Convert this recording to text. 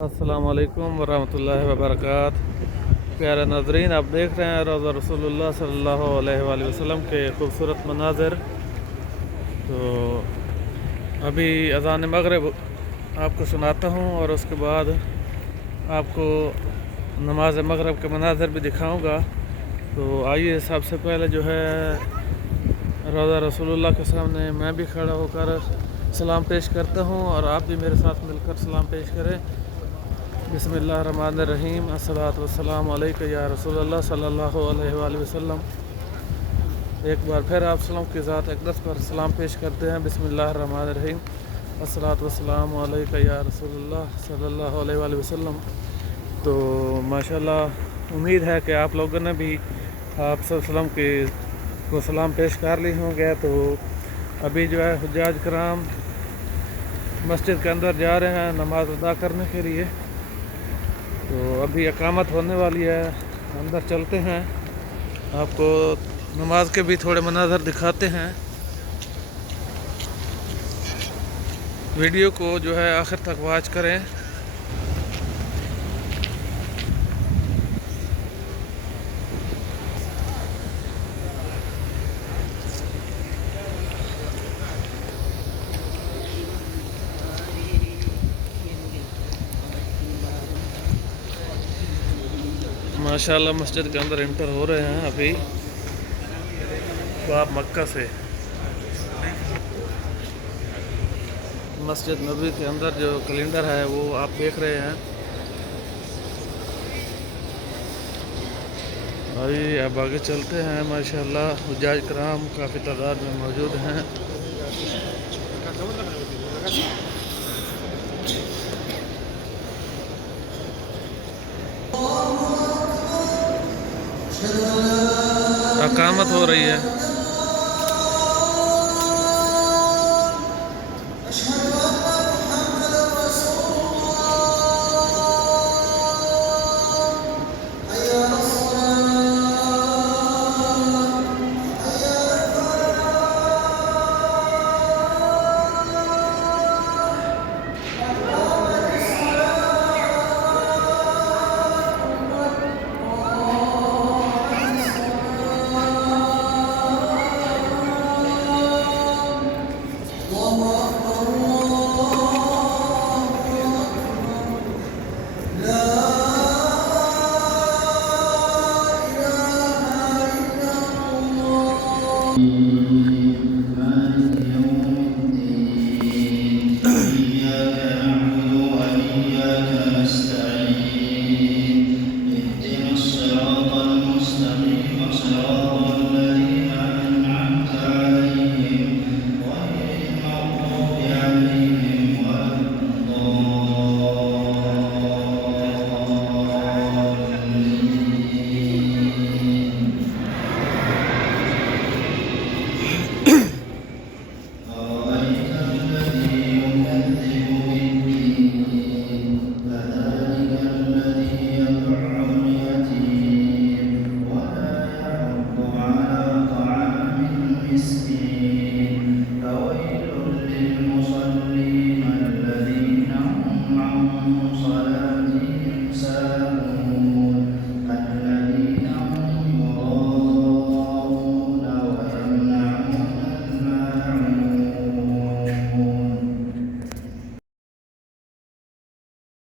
अस्सलामुअलैकुम वरहमतुल्लाहि वबरकातुहू। प्यारे नाज़रीन, आप देख रहे हैं रोज़ा रसूलुल्लाह सल्लल्लाहु अलैहि वसल्लम के खूबसूरत मनाज़र। तो अभी अज़ान मगरिब आपको सुनाता हूँ और उसके बाद आपको नमाज मगरिब के मनाज़र भी दिखाऊँगा। तो आइए, सबसे पहले जो है रोज़ा रसूलुल्लाह के सामने मैं भी खड़ा होकर सलाम पेश करता हूँ और आप भी मेरे साथ मिलकर सलाम पेश करें। बिस्मिल्लाहिर्रहमानिर्रहीम। अस्सलातु वस्सलामु अलैका या रसूलल्लाह सल्लल्लाहु अलैहि वसल्लम। एक बार फिर आप सलाम की ज़ात अक़दस पर सलाम पेश करते हैं। बिस्मिल्लाहिर्रहमानिर्रहीम। अस्सलातु वस्सलामु अलैका या रसूलल्लाह सल्लल्लाहु अलैहि वसल्लम। तो माशाल्लाह उम्मीद है कि आप लोगों ने भी आप सल्लम के को सलाम पेश कर ली होंगे। तो अभी जो है हुज्जाज कराम मस्जिद के अंदर जा रहे हैं नमाज अदा करने के लिए। तो अभी इकामत होने वाली है, अंदर चलते हैं, आपको नमाज के भी थोड़े मनाज़र दिखाते हैं। वीडियो को जो है आखिर तक वॉच करें। माशाल्लाह मस्जिद के अंदर इंटर हो रहे हैं अभी बाब मक्का से। मस्जिद नबी के अंदर जो कैलेंडर है वो आप देख रहे हैं। अभी अब आगे चलते हैं। माशाल्लाह हुज्जाज कराम काफ़ी तादाद में मौजूद हैं। इकामत हो रही है।